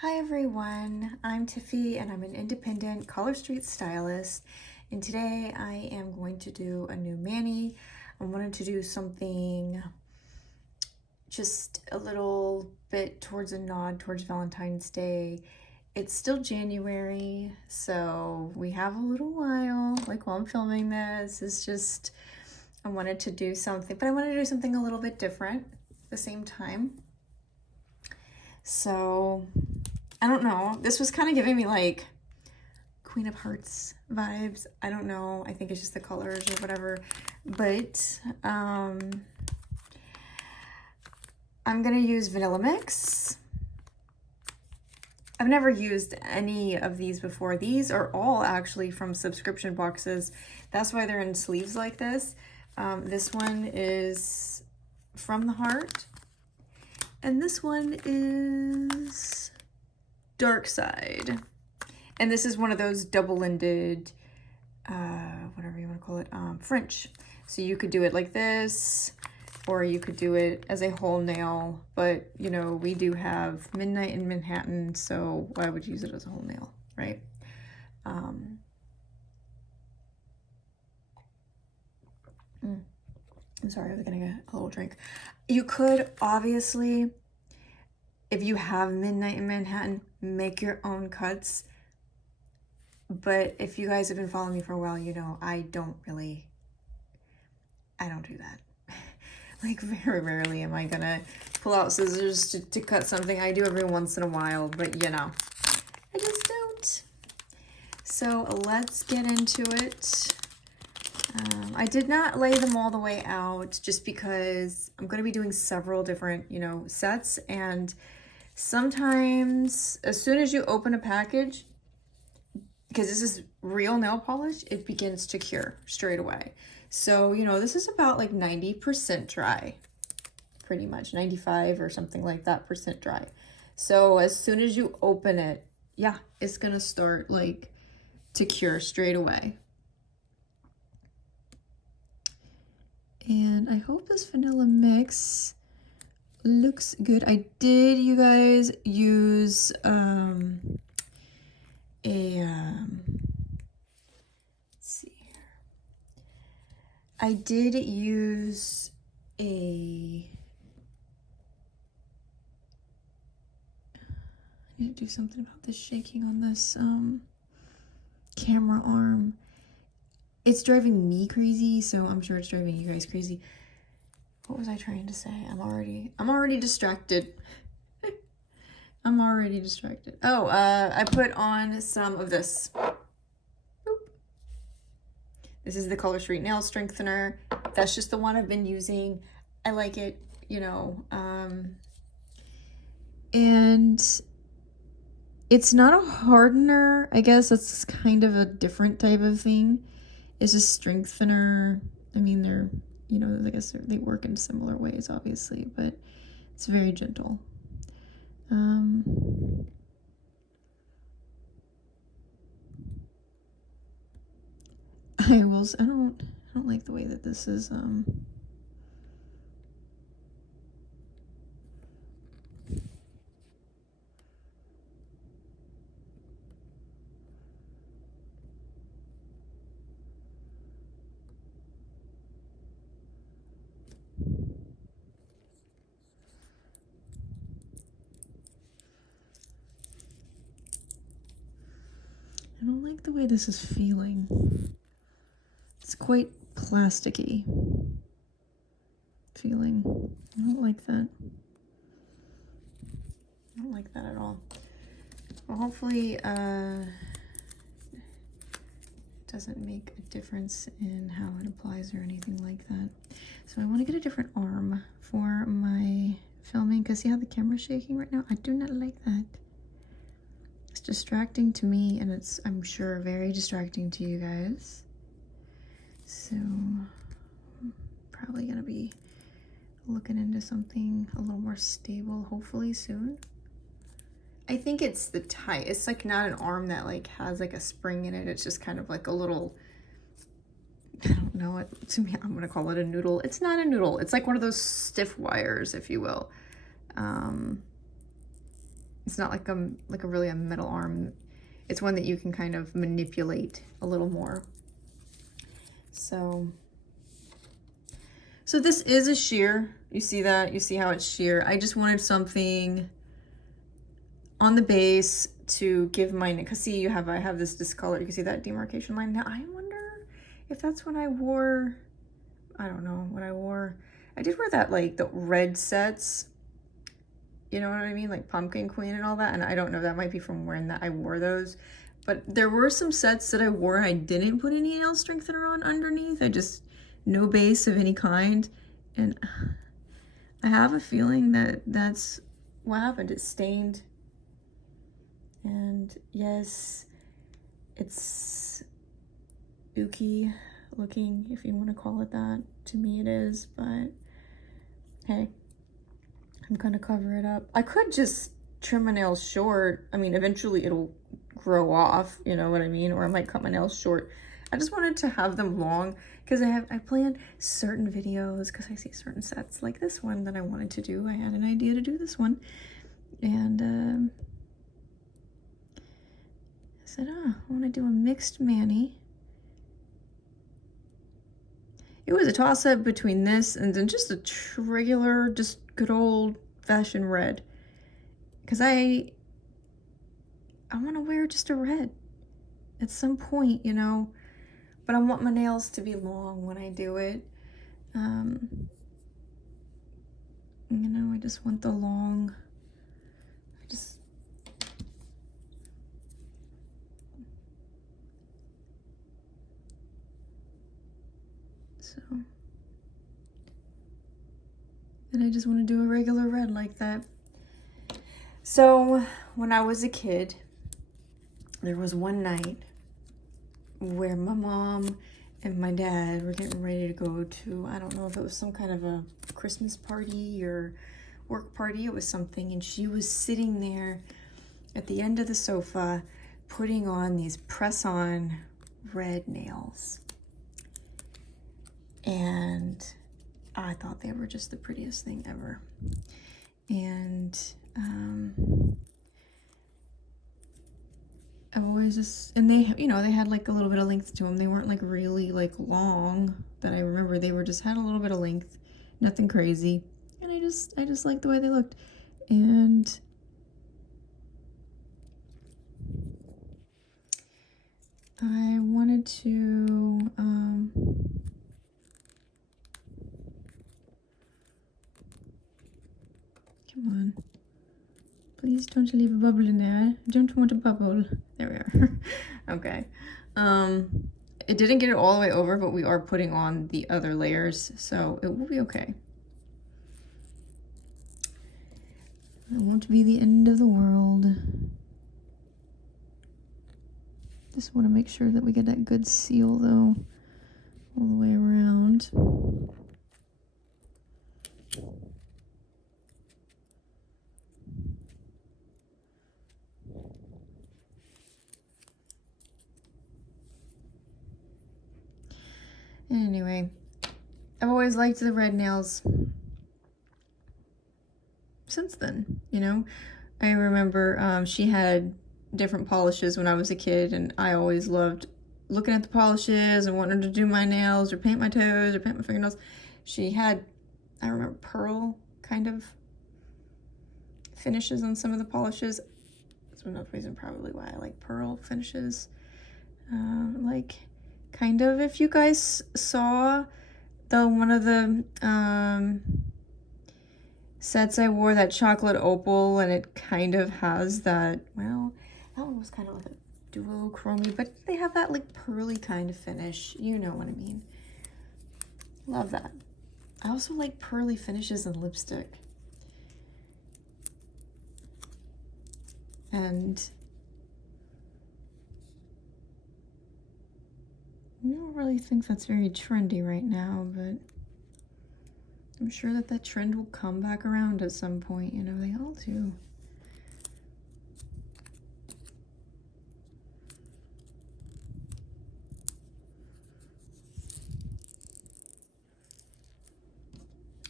Hi everyone, I'm Tiffy and I'm an independent color street stylist, and today I am going to do a new mani. I wanted to do something just a little bit towards a nod towards Valentine's Day. It's still January, so we have a little while. Like while I'm filming this, it's just I wanted to do something, but I wanted to do something a little bit different at the same time. So I don't know. This was kind of giving me like Queen of Hearts vibes. I don't know. I think it's just the colors or whatever. But I'm going to use Vanilla Mix. I've never used any of these before. These are all actually from subscription boxes. That's why they're in sleeves like this. This one is From the Heart. And this one is Dark Side. And this is one of those double-ended, whatever you want to call it, French. So you could do it like this, or you could do it as a whole nail. But, you know, we do have Midnight in Manhattan, so why would you use it as a whole nail, right? I'm sorry, I was gonna get a little drink. You could, obviously, if you have Midnight in Manhattan, make your own cuts. But if you guys have been following me for a while, you know, I don't do that. Like very rarely am I gonna pull out scissors to cut something. I do every once in a while, but you know, I just don't. So let's get into it. I did not lay them all the way out just because I'm going to be doing several different, you know, sets. And sometimes as soon as you open a package, because this is real nail polish, it begins to cure straight away. So, you know, this is about like 90% dry, pretty much 95 or something like that % dry. So as soon as you open it, yeah, it's going to start like to cure straight away. And I hope this vanilla mix looks good. I did, you guys, use let's see here. I did use I need to do something about this shaking on this camera arm. It's driving me crazy, so I'm sure it's driving you guys crazy. What was I trying to say? I'm already distracted. I'm already distracted. Oh, I put on some of this. Boop. This is the Color Street Nail Strengthener. That's just the one I've been using. I like it, you know. And it's not a hardener. I guess that's kind of a different type of thing. It's a strengthener. I mean, they're, you know, I guess they work in similar ways, obviously, but it's very gentle. I don't like the way that this is, I don't like the way this is feeling. It's quite plasticky feeling. I don't like that. I don't like that at all. Well, hopefully, it doesn't make a difference in how it applies or anything like that. So I want to get a different arm for my filming, because see how the camera's shaking right now? I do not like that. It's distracting to me, and it's, I'm sure, very distracting to you guys. So I'm probably gonna be looking into something a little more stable, hopefully soon. I think it's the tie. It's like not an arm that like has like a spring in it. It's just kind of like a little, I don't know, to me, I'm gonna call it a noodle. It's not a noodle. It's like one of those stiff wires, if you will. It's not like a really a metal arm. It's one that you can kind of manipulate a little more. So this is a sheer. You see that? You see how it's sheer? I just wanted something on the base to give my, because see, I have this discolor. You can see that demarcation line. Now I wonder if that's when I wore, I don't know what I wore. I did wear that, like the red sets, you know what I mean? Like Pumpkin Queen and all that. And I don't know, that might be from when I wore those. But there were some sets that I wore and I didn't put any nail strengthener on underneath. I just, no base of any kind. And I have a feeling that that's what happened. It stained. And yes, it's ooky looking, if you want to call it that. To me it is, but hey, I'm gonna cover it up. I could just trim my nails short. I mean, eventually it'll grow off, you know what I mean? Or I might cut my nails short. I just wanted to have them long because I planned certain videos, because I see certain sets like this one that I wanted to do. I had an idea to do this one, and I said, I want to do a mixed mani. It was a toss-up between this and then just a regular, just good old-fashioned red. Because I want to wear just a red at some point, you know. But I want my nails to be long when I do it. You know, I just want the long, so, and I just want to do a regular red like that. So when I was a kid, there was one night where my mom and my dad were getting ready to go to, I don't know if it was some kind of a Christmas party or work party, it was something, and she was sitting there at the end of the sofa putting on these press-on red nails. And I thought they were just the prettiest thing ever. And I've always just, and they, you know, they had like a little bit of length to them. They weren't like really like long that I remember. They were just had a little bit of length, nothing crazy. And I just liked the way they looked. And I wanted to, come on. Please don't leave a bubble in there. I don't want a bubble. There we are. Okay. It didn't get it all the way over, but we are putting on the other layers, so it will be okay. It won't be the end of the world. Just want to make sure that we get that good seal, though, all the way around. Anyway, I've always liked the red nails since then, you know. I remember she had different polishes when I was a kid, and I always loved looking at the polishes and wanting to do my nails or paint my toes or paint my fingernails. She had, I remember, pearl kind of finishes on some of the polishes. That's another reason probably why I like pearl finishes. Like, kind of, if you guys saw one of the sets I wore, that chocolate opal, and it kind of has that, well, that one was kind of like a duochrome, but they have that like pearly kind of finish. You know what I mean. Love that. I also like pearly finishes in lipstick. And I don't really think that's very trendy right now, but I'm sure that that trend will come back around at some point. You know, they all do.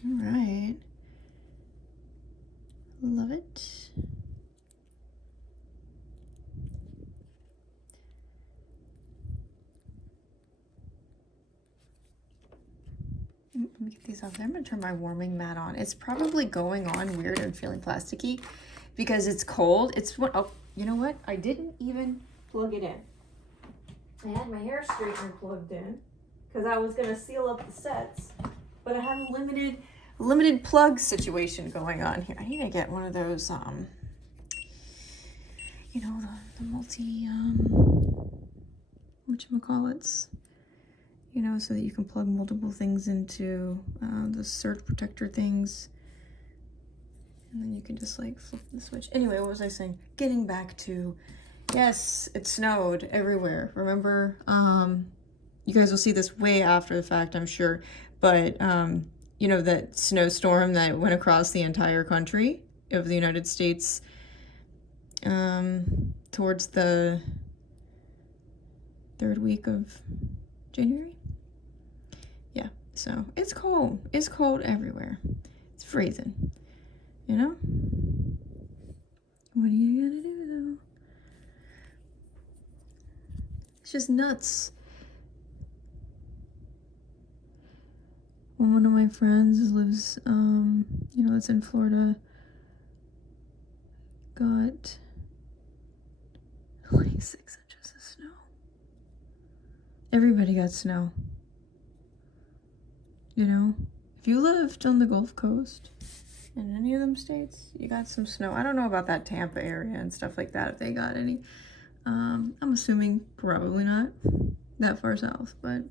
All right. Love it. let me get these off there. I'm gonna turn my warming mat on. It's probably going on weird and feeling plasticky because it's cold. It's what, oh, you know what? I didn't even plug it in. I had my hair straightener plugged in because I was gonna seal up the sets, but I have a limited plug situation going on here. I need to get one of those, you know, the multi, whatchamacallits, you know, so that you can plug multiple things into the surge protector things. And then you can just like flip the switch. Anyway, what was I saying? Getting back to, yes, it snowed everywhere. Remember, you guys will see this way after the fact, I'm sure, but you know, that snowstorm that went across the entire country of the United States towards the 3rd week of January. Yeah, so it's cold. It's cold everywhere. It's freezing, you know? What are you gonna do though? It's just nuts. When one of my friends lives, you know, that's in Florida, got like 6 inches of snow. Everybody got snow. You know, if you lived on the Gulf Coast in any of them states, you got some snow. I don't know about that Tampa area and stuff like that, if they got any. I'm assuming probably not that far south, but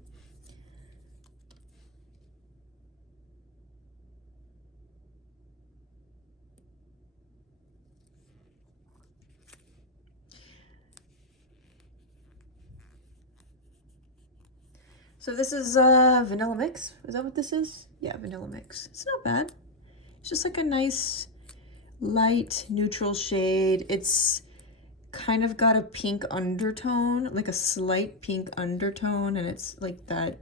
so this is vanilla mix. Is that what this is? Yeah, vanilla mix. It's not bad. It's just like a nice light neutral shade. It's kind of got a pink undertone, like a slight pink undertone, and it's like that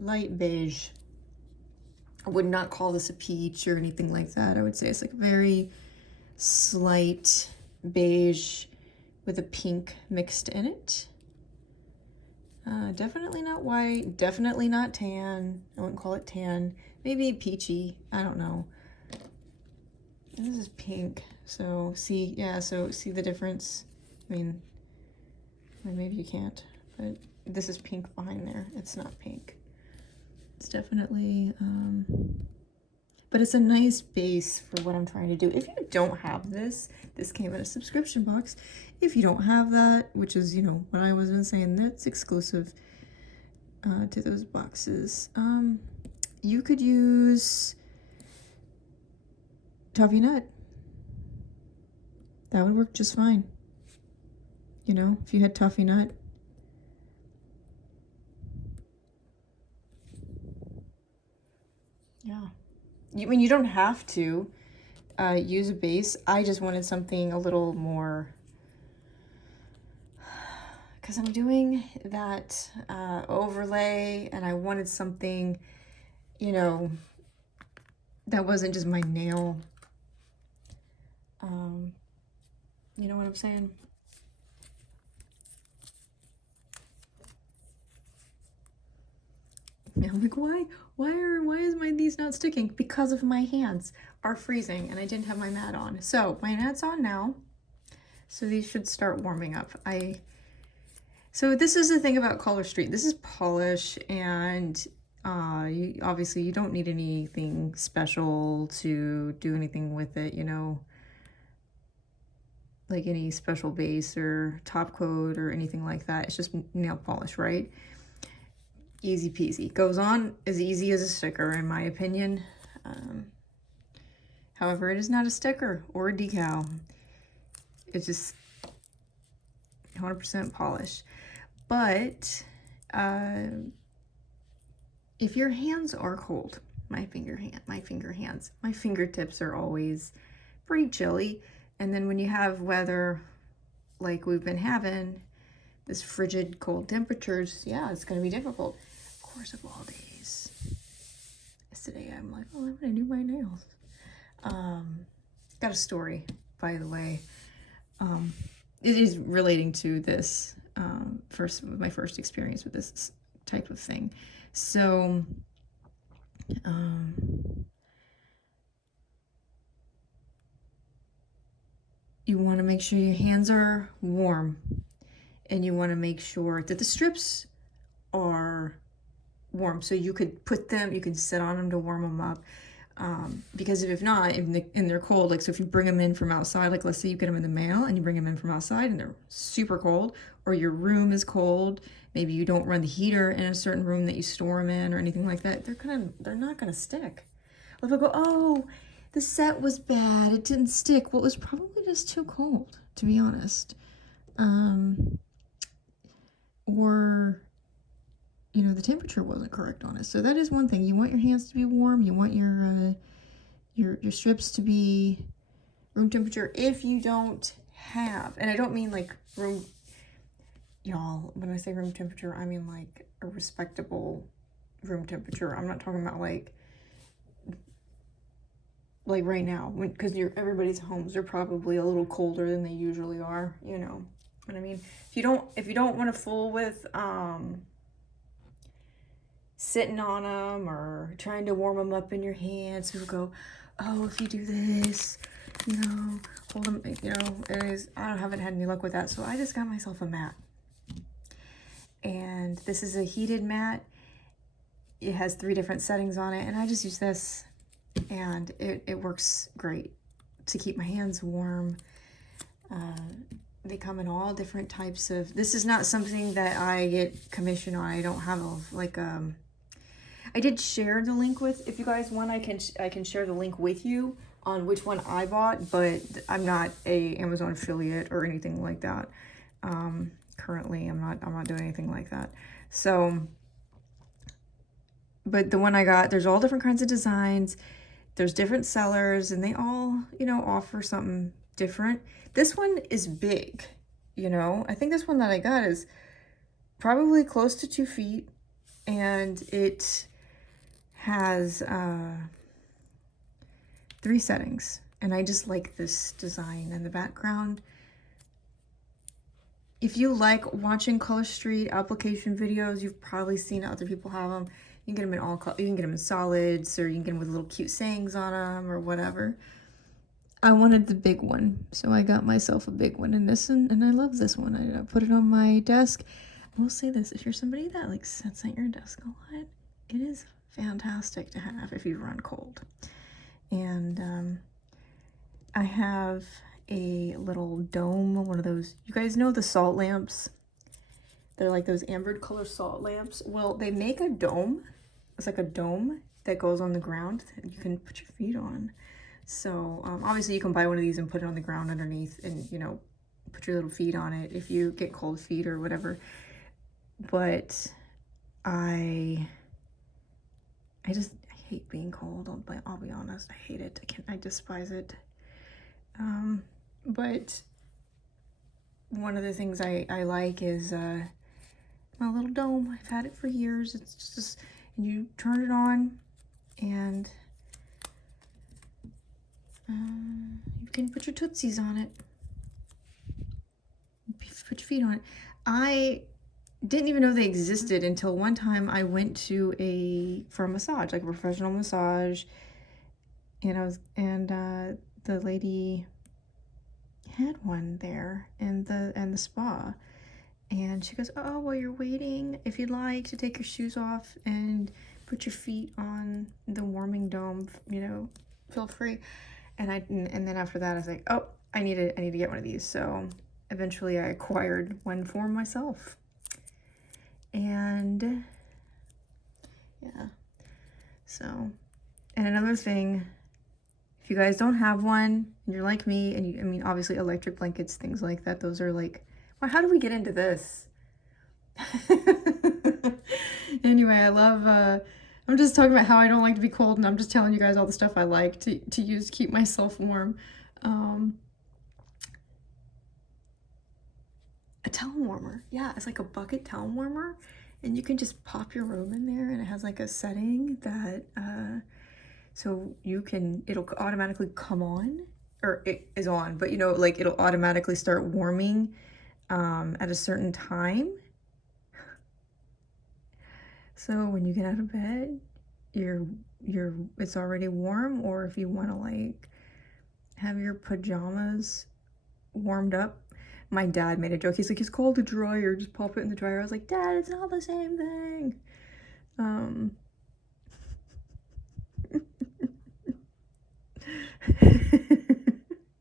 light beige. I would not call this a peach or anything like that. I would say it's like very slight beige with a pink mixed in it. Definitely not white, definitely not tan. I wouldn't call it tan. Maybe peachy, I don't know. This is pink, so see, yeah, so see the difference? I mean, maybe you can't, but this is pink behind there. It's not pink. It's definitely, but it's a nice base for what I'm trying to do. If you don't have this came in a subscription box. If you don't have that, which is, you know, what I wasn't saying, that's exclusive to those boxes. You could use Toffee Nut. That would work just fine. You know, if you had Toffee Nut. Yeah. I mean, you don't have to use a base. I just wanted something a little more, because I'm doing that overlay, and I wanted something, you know, that wasn't just my nail. You know what I'm saying? Now I'm like, why is these not sticking? Because of my hands are freezing and I didn't have my mat on. So my mat's on now. So these should start warming up. So this is the thing about Color Street. This is polish, and obviously you don't need anything special to do anything with it, you know, like any special base or top coat or anything like that. It's just nail polish, right? Easy peasy. Goes on as easy as a sticker, in my opinion. However, it is not a sticker or a decal. It's just 100% polish. But if your hands are cold, my fingertips are always pretty chilly. And then when you have weather like we've been having, this frigid cold temperatures, yeah, it's going to be difficult. Of course, of all days. Yesterday, I'm like, oh, I'm going to do my nails. Got a story, by the way. It is relating to this, my first experience with this type of thing. So You want to make sure your hands are warm, and you want to make sure that the strips are warm, so you could put them, you can sit on them to warm them up. Because if not, and they're cold, like, so if you bring them in from outside, like let's say you get them in the mail and you bring them in from outside and they're super cold, or your room is cold, maybe you don't run the heater in a certain room that you store them in or anything like that, they're not gonna stick. If I go, oh, the set was bad, it didn't stick, well, it was probably just too cold, to be honest. Or, you know, the temperature wasn't correct on it. So that is one thing. You want your hands to be warm. You want your strips to be room temperature. If you don't have, and I don't mean like room, y'all, when I say room temperature, I mean like a respectable room temperature. I'm not talking about like right now, because everybody's homes are probably a little colder than they usually are, you know what I mean? If you don't want to fool with sitting on them or trying to warm them up in your hands, people go, oh, if you do this, you know, hold them, you know, I haven't had any luck with that, so I just got myself a mat. And this is a heated mat. It has 3 different settings on it, and I just use this, and it works great to keep my hands warm. They come in all different types of, this is not something that I get commission on. I don't have I did share the link with, if you guys want, I can share the link with you on which one I bought, but I'm not a Amazon affiliate or anything like that. Currently, I'm not doing anything like that. So, but the one I got, there's all different kinds of designs. There's different sellers, and they all, you know, offer something different. This one is big, you know. I think this one that I got is probably close to 2 feet, and it has 3 settings, and I just like this design and the background. If you like watching Color Street application videos, you've probably seen other people have them. You can get them in all colors. You can get them in solids, or you can get them with little cute sayings on them, or whatever. I wanted the big one, so I got myself a big one, and I love this one. I put it on my desk. I will say this: if you're somebody that like sits at your desk a lot, it is fantastic to have if you run cold. And I have a little dome, one of those, you guys know the salt lamps? They're like those ambered color salt lamps. Well, they make a dome. It's like a dome that goes on the ground that you can put your feet on. So obviously you can buy one of these and put it on the ground underneath, and, you know, put your little feet on it if you get cold feet or whatever. But I hate being cold. I'll be honest. I hate it. I despise it. But one of the things I like is my little dome. I've had it for years. It's just, and you turn it on, and you can put your tootsies on it. Put your feet on it. I didn't even know they existed until one time I went for a massage, like a professional massage, and the lady had one there in the spa, and she goes, oh, while you're waiting, if you'd like to take your shoes off and put your feet on the warming dome, you know, feel free. And then after that I was like, oh, I need to get one of these. So eventually I acquired one for myself. And yeah, so, and another thing, if you guys don't have one and you're like me, and I mean, obviously electric blankets, things like that, those are like, well, how do we get into this? Anyway, I love, I'm just talking about how I don't like to be cold, and I'm just telling you guys all the stuff I like to use to keep myself warm. A towel warmer. Yeah, it's like a bucket towel warmer, and you can just pop your robe in there, and it has like a setting that so it'll automatically come on, or it is on, but you know, like it'll automatically start warming at a certain time. So when you get out of bed, it's already warm, or if you want to like have your pajamas warmed up. My dad made a joke. He's like, it's called a dryer. Just pop it in the dryer. I was like, Dad, it's not the same thing.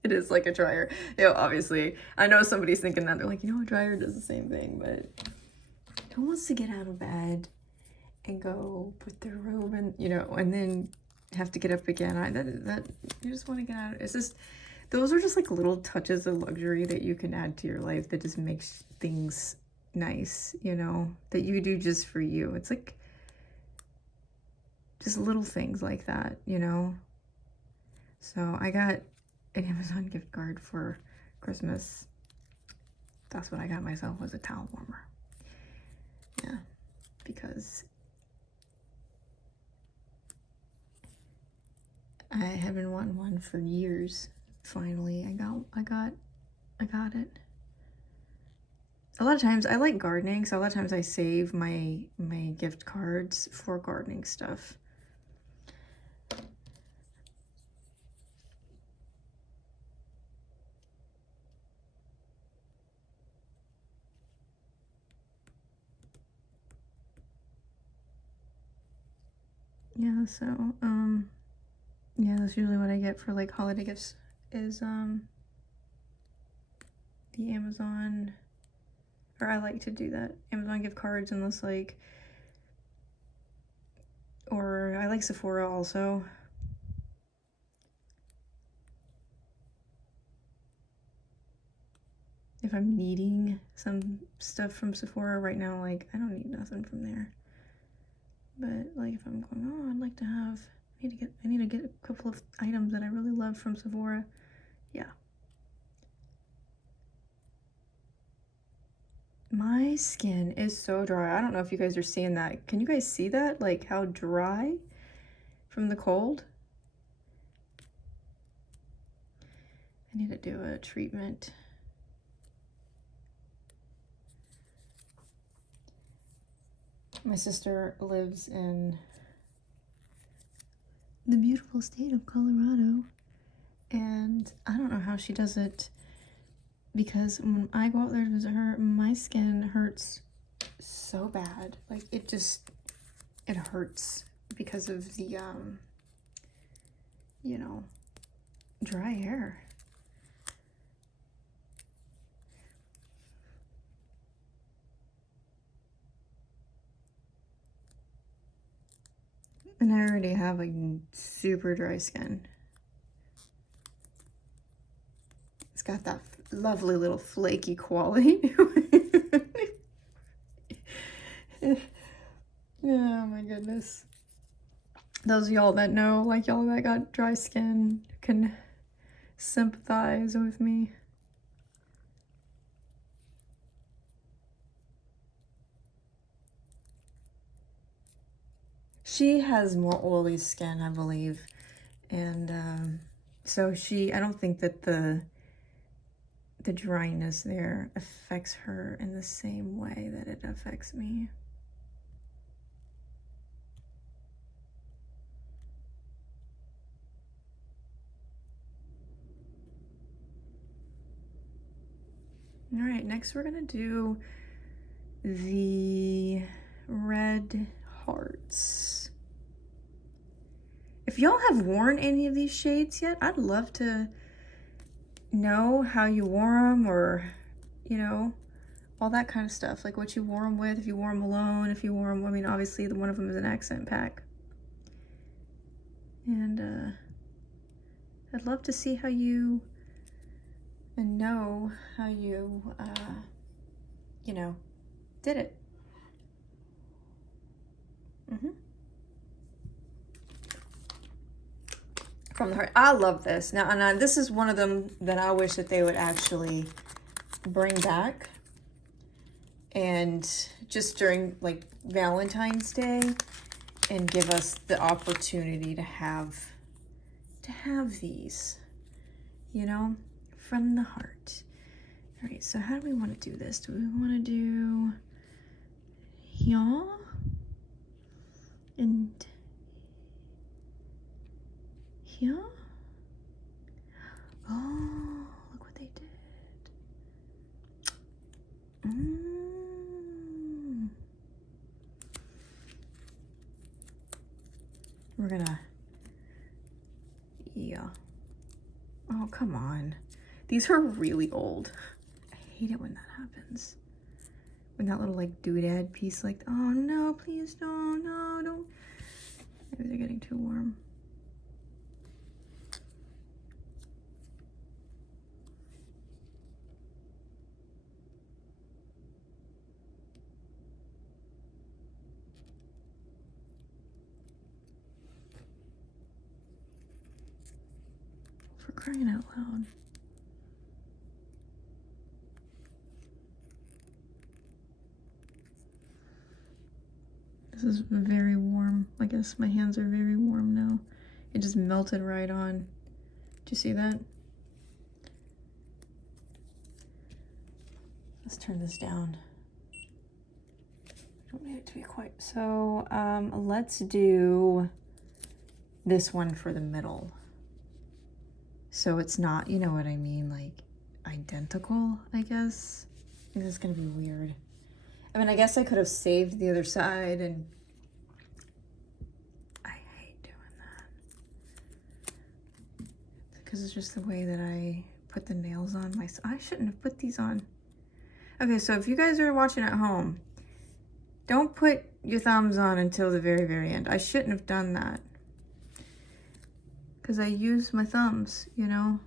It is like a dryer. You know, obviously, I know somebody's thinking that. They're like, you know, a dryer does the same thing, but who wants to get out of bed and go put their robe in, you know, and then have to get up again? That you just want to get out. It's just, those are just like little touches of luxury that you can add to your life that just makes things nice, you know, that you do just for you. It's like just little things like that, you know. So I got an Amazon gift card for Christmas. That's what I got myself, was a towel warmer. Yeah, because I have been wanting one for years. Finally, I got it. A lot of times I like gardening, so a lot of times I save my gift cards for gardening stuff. Yeah, so yeah, that's usually what I get for like holiday gifts, is the Amazon, or I like to do that, Amazon gift cards, unless like, or I like Sephora also. If I'm needing some stuff from Sephora right now, like I don't need nothing from there. But like if I'm going, oh, I'd like to have, I need to get a couple of items that I really love from Sephora. Yeah. My skin is so dry. I don't know if you guys are seeing that. Can you guys see that? Like how dry from the cold? I need to do a treatment. My sister lives in the beautiful state of Colorado, and I don't know how she does it, because when I go out there to visit her, my skin hurts so bad. Like it hurts because of the you know, dry hair. And I already have like super dry skin. It's got that lovely little flaky quality. Oh my goodness. Those of y'all that know, like y'all that got dry skin, can sympathize with me. She has more oily skin, I believe. And so I don't think that the dryness there affects her in the same way that it affects me. All right, next we're gonna do the red hearts. If y'all have worn any of these shades yet, I'd love to know how you wore them, or, you know, all that kind of stuff. Like what you wore them with, if you wore them alone, if you wore them, I mean, obviously one of them is an accent pack. And I'd love to see how you, and know how you, you know, did it. From the heart. I love this. Now, and this is one of them that I wish that they would actually bring back, and just during like Valentine's Day, and give us the opportunity to have these, you know, from the heart. All right, so how do we want to do this? Do we want to do here and here. Oh, look what they did. We're gonna, yeah. Oh, come on. These are really old. I hate it when that happens. When that little like doodad piece, like, oh no, please don't, no, don't. Maybe they're getting too warm. For crying out loud. This is very warm. I guess my hands are very warm now. It just melted right on. Do you see that? Let's turn this down. I don't need it to be quite. So let's do this one for the middle. So it's not, you know what I mean, like identical, I guess. I think this is gonna be weird. I mean, I guess I could have saved the other side, and I hate doing that. Because it's just the way that I put the nails on myself. I shouldn't have put these on. Okay, so if you guys are watching at home, don't put your thumbs on until the very, very end. I shouldn't have done that. Because I use my thumbs, you know?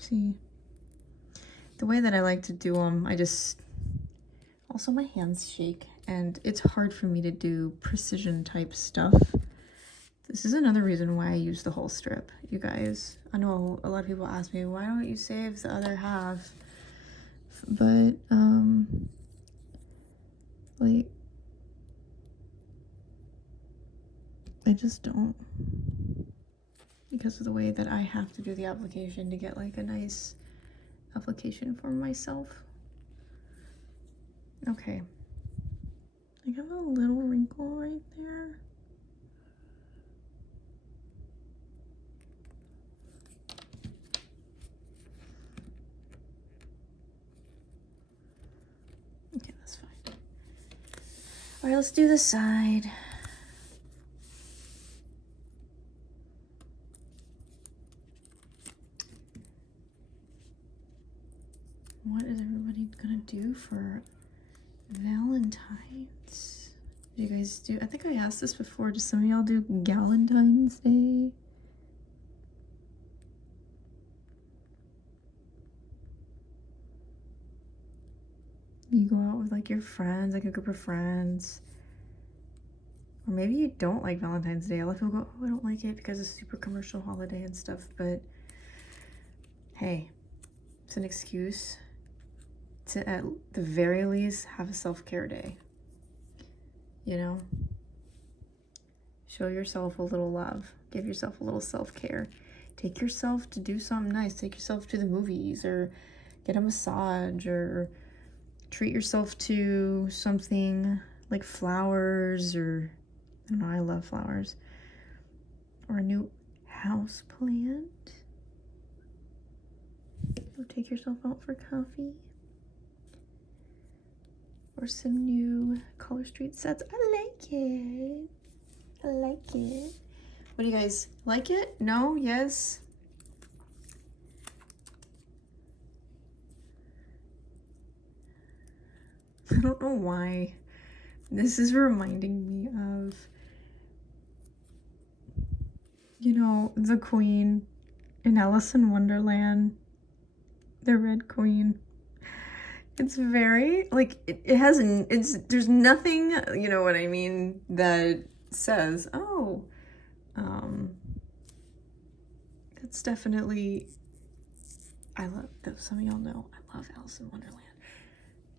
See, the way that I like to do them, I just, also my hands shake, and it's hard for me to do precision type stuff. This is another reason why I use the whole strip, you guys. I know a lot of people ask me, why don't you save the other half? But, like, I just don't. Because of the way that I have to do the application to get like a nice application for myself. Okay. I have a little wrinkle right there. Okay, that's fine. All right, let's do this side. What is everybody gonna do for Valentine's? Do you guys do, I think I asked this before, do some of y'all do Galentine's Day? You go out with like your friends, like a group of friends. Or maybe you don't like Valentine's Day. A lot of people go, oh, I don't like it because it's a super commercial holiday and stuff, but hey, it's an excuse to at the very least have a self-care day, you know? Show yourself a little love, give yourself a little self-care. Take yourself to do something nice. Take yourself to the movies or get a massage or treat yourself to something like flowers or, I don't know, I love flowers. Or a new house plant. Go take yourself out for coffee. Or some new Color Street sets. I like it. I like it. What do you guys like it? No? Yes? I don't know why. This is reminding me of, you know, the queen in Alice in Wonderland. The Red Queen. It's very, like, it hasn't, there's nothing, you know what I mean, that says, oh, it's definitely, I love, some of y'all know, I love Alice in Wonderland.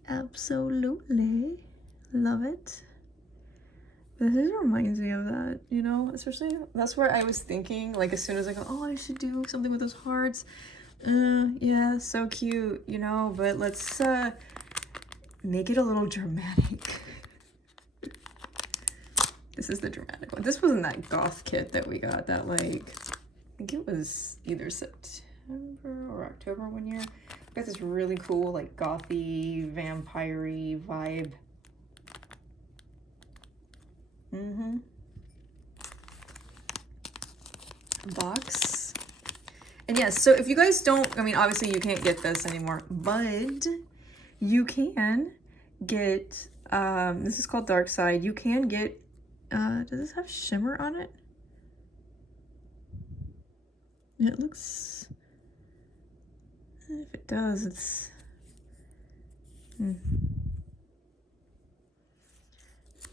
Absolutely love it. This reminds me of that, you know, especially that's where I was thinking, like, as soon as I go, oh, I should do something with those hearts. Yeah, so cute, you know, but let's make it a little dramatic. This is the dramatic one. This wasn't that goth kit that we got, that, like, I think it was either September or October one year. We got this really cool, like, gothy, vampire-y vibe. Box. And yes, so if you guys don't, I mean, obviously you can't get this anymore, but you can get, this is called Dark Side. You can get, does this have shimmer on it? It looks, if it does, it's,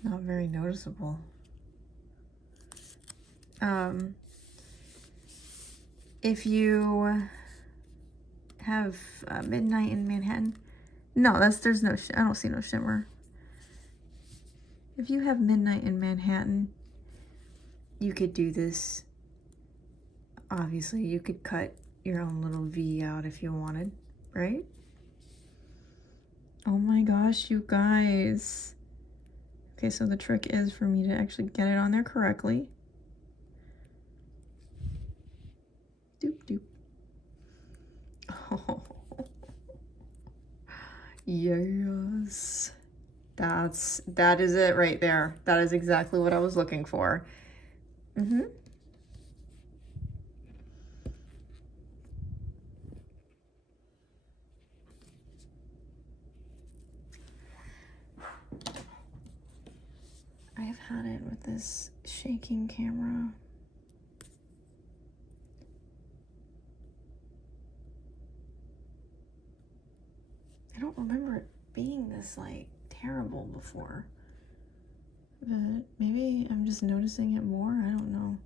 not very noticeable. If you have Midnight in Manhattan, no, there's no, I don't see no shimmer. If you have Midnight in Manhattan, you could do this. Obviously, you could cut your own little V out if you wanted, right? Oh my gosh, you guys. Okay, so the trick is for me to actually get it on there correctly. Doop doop. Oh. Yes. That is it right there. That is exactly what I was looking for. I have had it with this shaking camera. I don't remember it being this, like, terrible before. But maybe I'm just noticing it more. I don't know.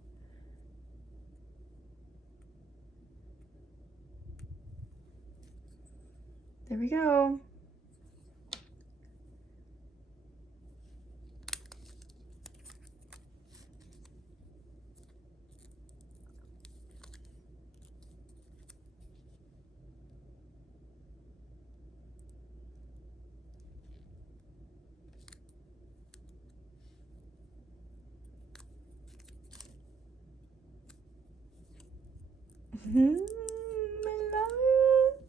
There we go. I love it.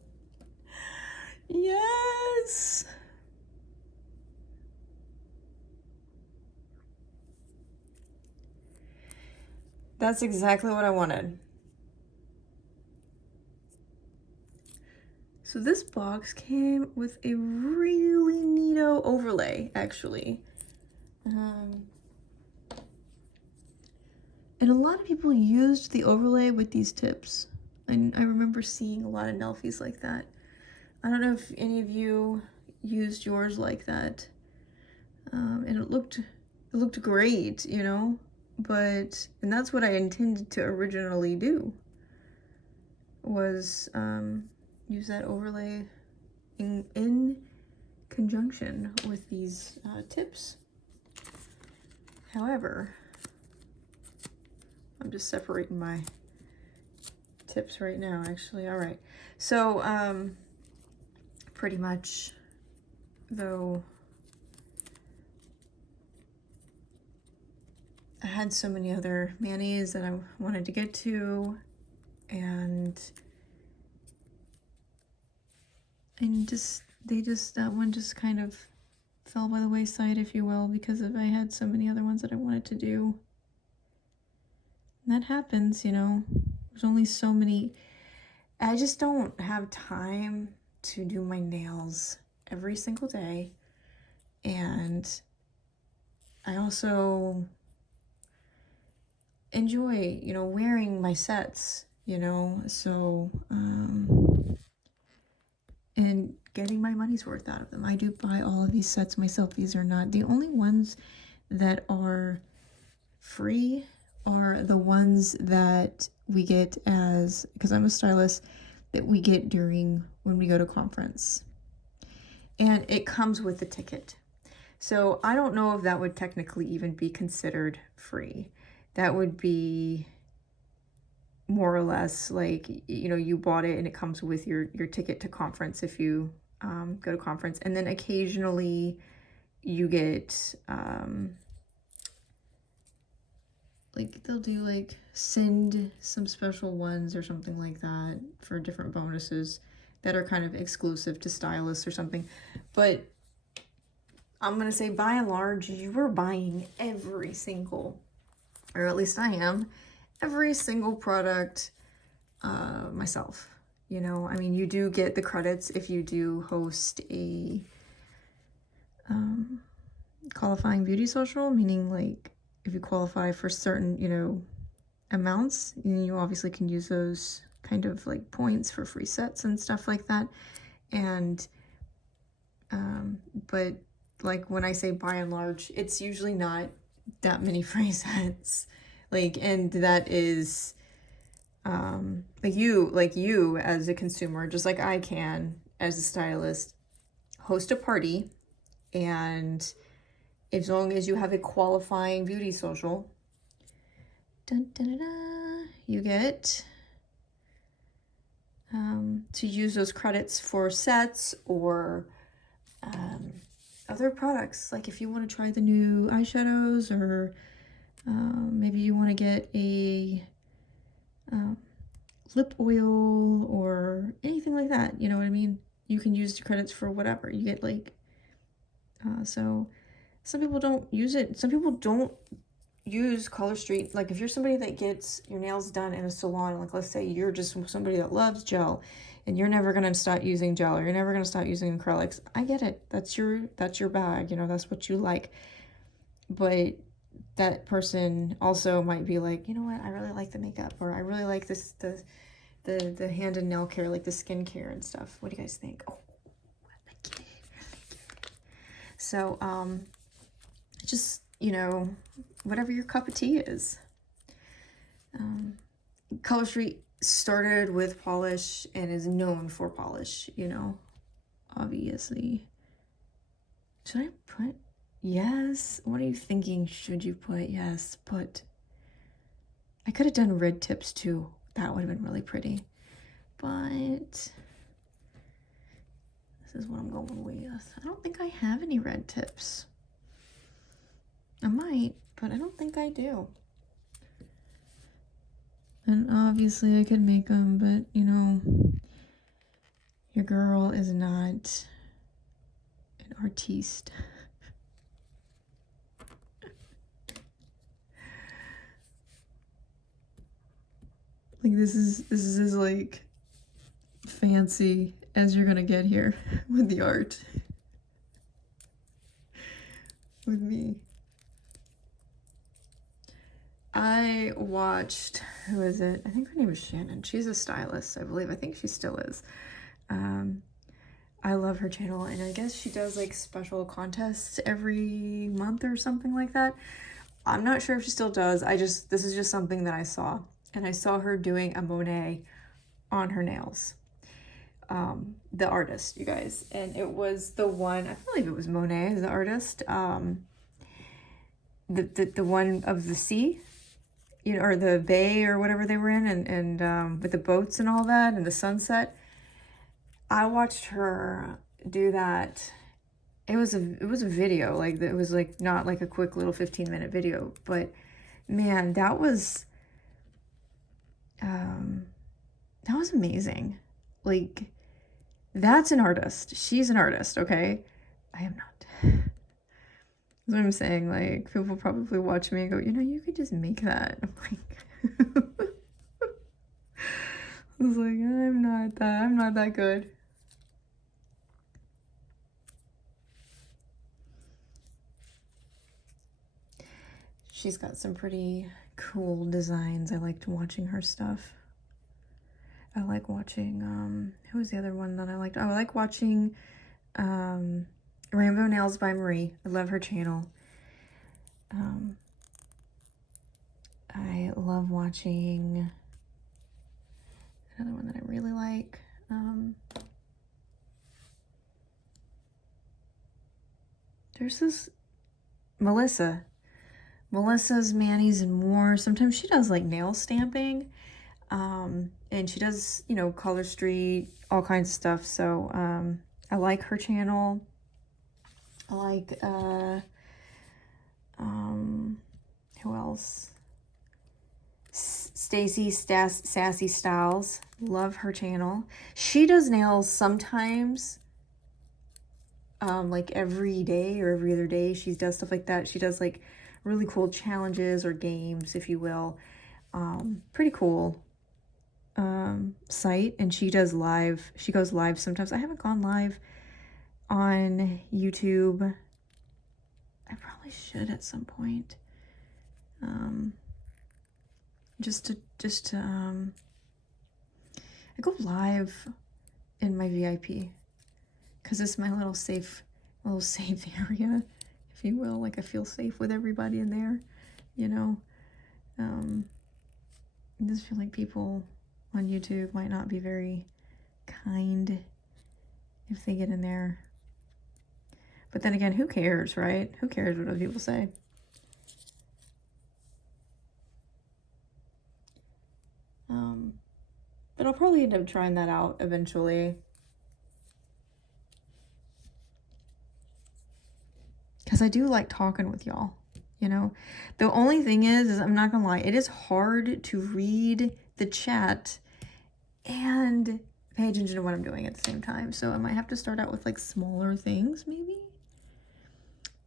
Yes. That's exactly what I wanted. So this box came with a really neato overlay, actually. And a lot of people used the overlay with these tips. And I remember seeing a lot of Nelfies like that. I don't know if any of you used yours like that. And it looked great, you know? And that's what I intended to originally do, was use that overlay in conjunction with these tips. However, I'm just separating my tips right now, actually. All right. So, pretty much, though, I had so many other manis that I wanted to get to, and that one just kind of fell by the wayside, if you will, because I had so many other ones that I wanted to do. And that happens, you know. There's only so many. I just don't have time to do my nails every single day. And I also enjoy, you know, wearing my sets, you know, so, and getting my money's worth out of them. I do buy all of these sets myself. These are not, the only ones that are free are the ones that we get as, because I'm a stylist, that we get when we go to conference. And it comes with the ticket. So I don't know if that would technically even be considered free. That would be more or less like, you know, you bought it and it comes with your ticket to conference if you go to conference. And then occasionally you get, like they'll do like send some special ones or something like that for different bonuses that are kind of exclusive to stylists or something. But I'm gonna say by and large, you are buying every single, or at least I am, every single product myself. You know, I mean, you do get the credits if you do host a qualifying beauty social, meaning like if you qualify for certain, you know, amounts, you obviously can use those kind of like points for free sets and stuff like that. And but like when I say by and large, it's usually not that many free sets. Like, and that is like you as a consumer, just like I can as a stylist, host a party, and as long as you have a qualifying beauty social, dun, dun, dun, dun, you get to use those credits for sets or other products. Like if you want to try the new eyeshadows, or maybe you want to get a lip oil or anything like that, you know what I mean? You can use the credits for whatever. You get like, so some people don't use it. Some people don't use Color Street. Like if you're somebody that gets your nails done in a salon, like let's say you're just somebody that loves gel and you're never going to stop using gel, or you're never going to stop using acrylics. I get it. That's your bag, you know, that's what you like. But that person also might be like, you know what, I really like the makeup, or I really like this, the hand and nail care, like the skin care and stuff. What do you guys think? Oh, I like it. So, just, you know, whatever your cup of tea is. Color Street started with polish and is known for polish, you know, obviously. Should I put yes? What are you thinking? Should you put yes? Put. I could have done red tips too. That would have been really pretty. But this is what I'm going with. I don't think I have any red tips. I might, but I don't think I do. And obviously I could make them, but you know, your girl is not an artiste. Like this is as like fancy as you're gonna get here with the art. With me. I watched, who is it? I think her name is Shannon. She's a stylist, I believe. I think she still is. I love her channel, and I guess she does like special contests every month or something like that. I'm not sure if she still does. This is just something that I saw. And I saw her doing a Monet on her nails. The artist, you guys. And it was the one, I believe it was Monet, the artist. The one of the sea, you know, or the bay or whatever they were in, and with the boats and all that, and the sunset. I watched her do that. It was a video, like it was like not like a quick little 15-minute video, but man, that was amazing. Like, that's an artist. She's an artist, okay? I am not. That's what I'm saying. Like, people probably watch me and go, you know, you could just make that. I'm like, I was like, I'm not that good. She's got some pretty cool designs. I liked watching her stuff. I like watching, who was the other one that I liked? Oh, I like watching Rainbow Nails by Marie. I love her channel. I love watching another one that I really like. There's this Melissa's Manis and More. Sometimes she does like nail stamping. And she does, you know, Color Street, all kinds of stuff. So I like her channel. I like who else? Stacy Sassy Styles. Love her channel. She does nails sometimes, like every day or every other day. She does stuff like that. She does like really cool challenges or games, if you will. Pretty cool site. And she does live. She goes live sometimes. I haven't gone live on YouTube. I probably should at some point. Just to I go live in my VIP because it's my little safe area, if you will. Like I feel safe with everybody in there, you know. I just feel like people on YouTube might not be very kind if they get in there. But then again, who cares, right? Who cares what other people say? But I'll probably end up trying that out eventually. Because I do like talking with y'all, you know? The only thing is I'm not gonna lie, it is hard to read the chat and pay attention to what I'm doing at the same time. So I might have to start out with like smaller things, maybe?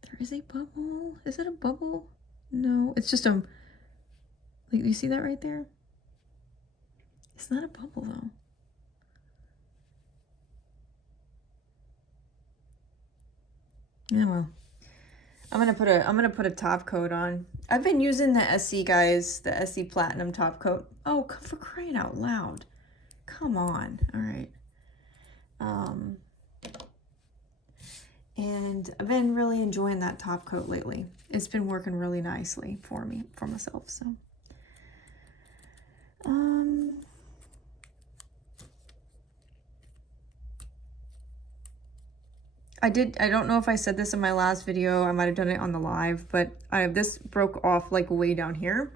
There is a bubble. Is it a bubble? No, it's just a, like, you see that right there? It's not a bubble though. Yeah, well, I'm gonna put a top coat on. I've been using the SE, guys, the SE Platinum top coat. Oh, for crying out loud. Come on. All right. And I've been really enjoying that top coat lately. It's been working really nicely for me, for myself, so. I don't know if I said this in my last video. I might have done it on the live, but this broke off like way down here.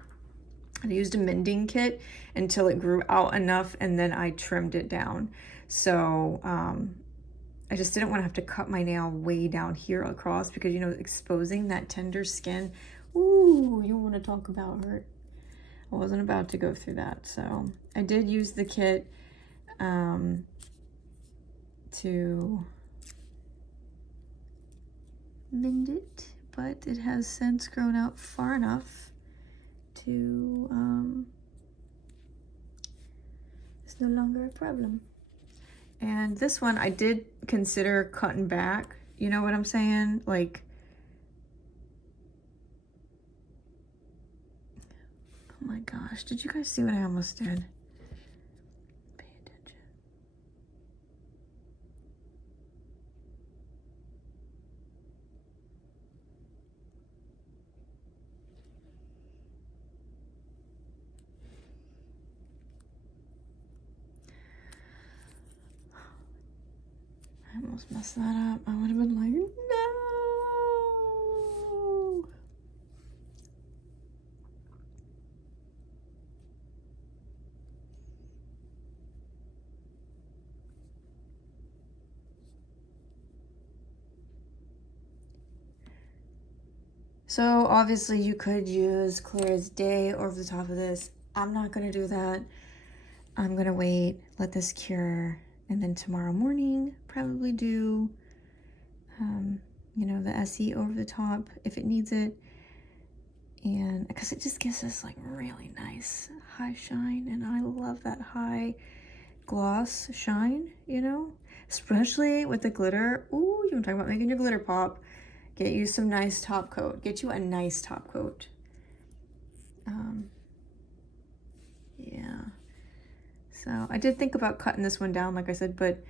I used a mending kit until it grew out enough, and then I trimmed it down. So I just didn't want to have to cut my nail way down here across because, you know, exposing that tender skin. Ooh, you want to talk about hurt. I wasn't about to go through that. So I did use the kit to mend it, but it has since grown out far enough to it's no longer a problem. And this one I did consider cutting back, you know what I'm saying? Like, oh my gosh, did you guys see what I almost did? Pay attention. I almost messed that up. I would have been like, no. So obviously you could use Clear as Day over the top of this. I'm not gonna do that. I'm gonna wait, let this cure, and then tomorrow morning probably do, you know, the SE over the top if it needs it. And because it just gives us like really nice high shine, and I love that high gloss shine, you know, especially with the glitter. Ooh, you want to talk about making your glitter pop? Get you some nice top coat. Get you a nice top coat. Yeah. So I did think about cutting this one down, like I said, but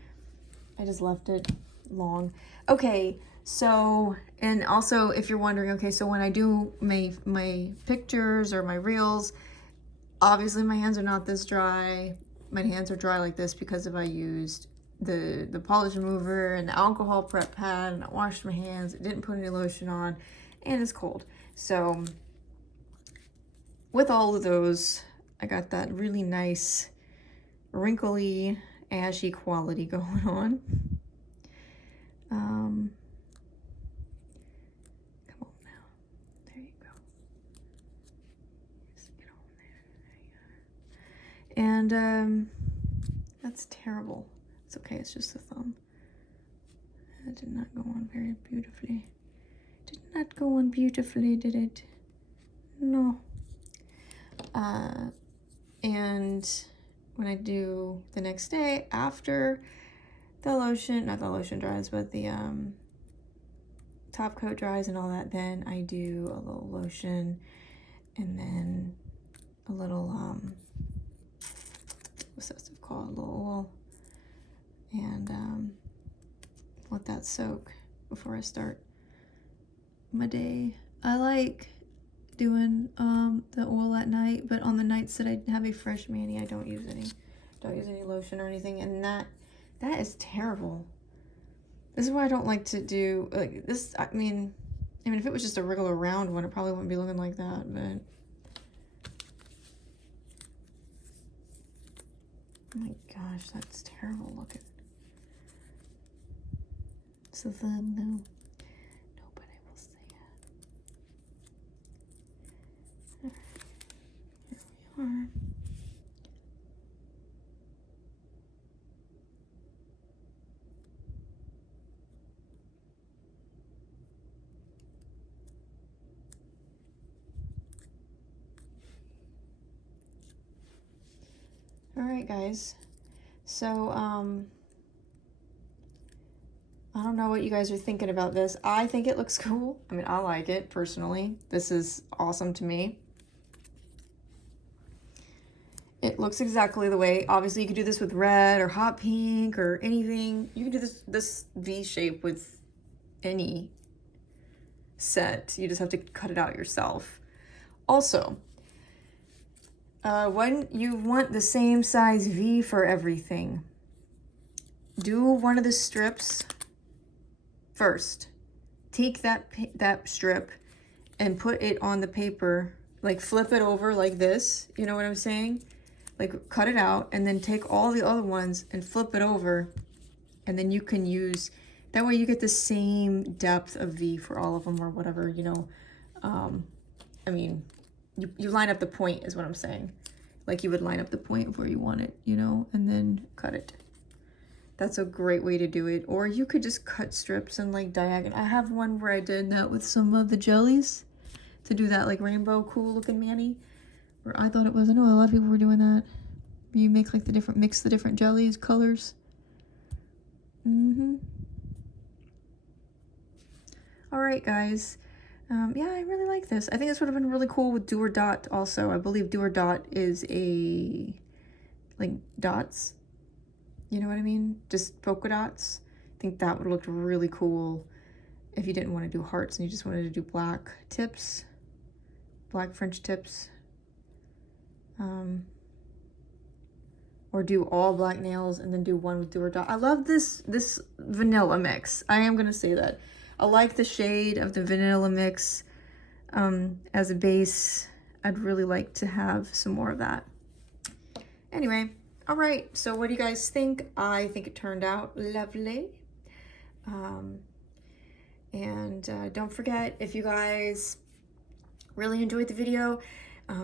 I just left it long. Okay, so, and also if you're wondering, okay, so when I do my pictures or my reels, obviously my hands are not this dry. My hands are dry like this because I used the polish remover and the alcohol prep pad, and I washed my hands. It didn't put any lotion on, and it's cold. So with all of those, I got that really nice wrinkly, ashy quality going on. Come on now. There you go. Just get on there. And that's terrible. It's okay, it's just a thumb. That did not go on very beautifully. Did not go on beautifully, did it? No. And when I do the next day after the lotion, not the lotion dries, but the top coat dries and all that, then I do a little lotion and then a little what's that stuff called? A little oil, and let that soak before I start my day. I like doing the oil at night, but on the nights that I have a fresh mani, I don't use any lotion or anything, and that is terrible. This is why I don't like to do like this. I mean if it was just a regular round one, it probably wouldn't be looking like that, but oh my gosh, that's terrible looking. So then no, but I will say it. Here we are. All right, guys. So, I don't know what you guys are thinking about this. I think it looks cool. I mean, I like it personally. This is awesome to me. It looks exactly the way. Obviously, you could do this with red or hot pink or anything. You can do this V shape with any set. You just have to cut it out yourself. Also, when you want the same size V for everything, do one of the strips first. Take that strip and put it on the paper, like flip it over like this, you know what I'm saying? Like cut it out and then take all the other ones and flip it over, and then you can use, that way you get the same depth of V for all of them or whatever, you know. I mean, you line up the point is what I'm saying. Like you would line up the point of where you want it, you know, and then cut it. That's a great way to do it. Or you could just cut strips and like diagonal. I have one where I did that with some of the jellies to do that like rainbow cool looking mani. Or I thought it was, I know a lot of people were doing that. You make like mix the different jellies, colors. All right, guys. Yeah, I really like this. I think this would have been really cool with Do or Dot also. I believe Do or Dot is a, like, dots. You know what I mean? Just polka dots. I think that would have looked really cool if you didn't want to do hearts and you just wanted to do black tips. Black French tips. Or do all black nails and then do one with Do or Dot. I love this vanilla mix. I am going to say that. I like the shade of the vanilla mix as a base. I'd really like to have some more of that. Anyway, all right. So what do you guys think? I think it turned out lovely. Don't forget, if you guys really enjoyed the video,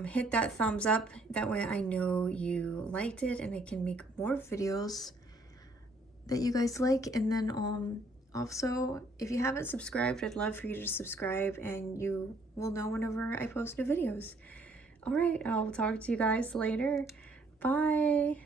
hit that thumbs up. That way I know you liked it and I can make more videos that you guys like. And then also, if you haven't subscribed, I'd love for you to subscribe and you will know whenever I post new videos. All right, I'll talk to you guys later. Bye.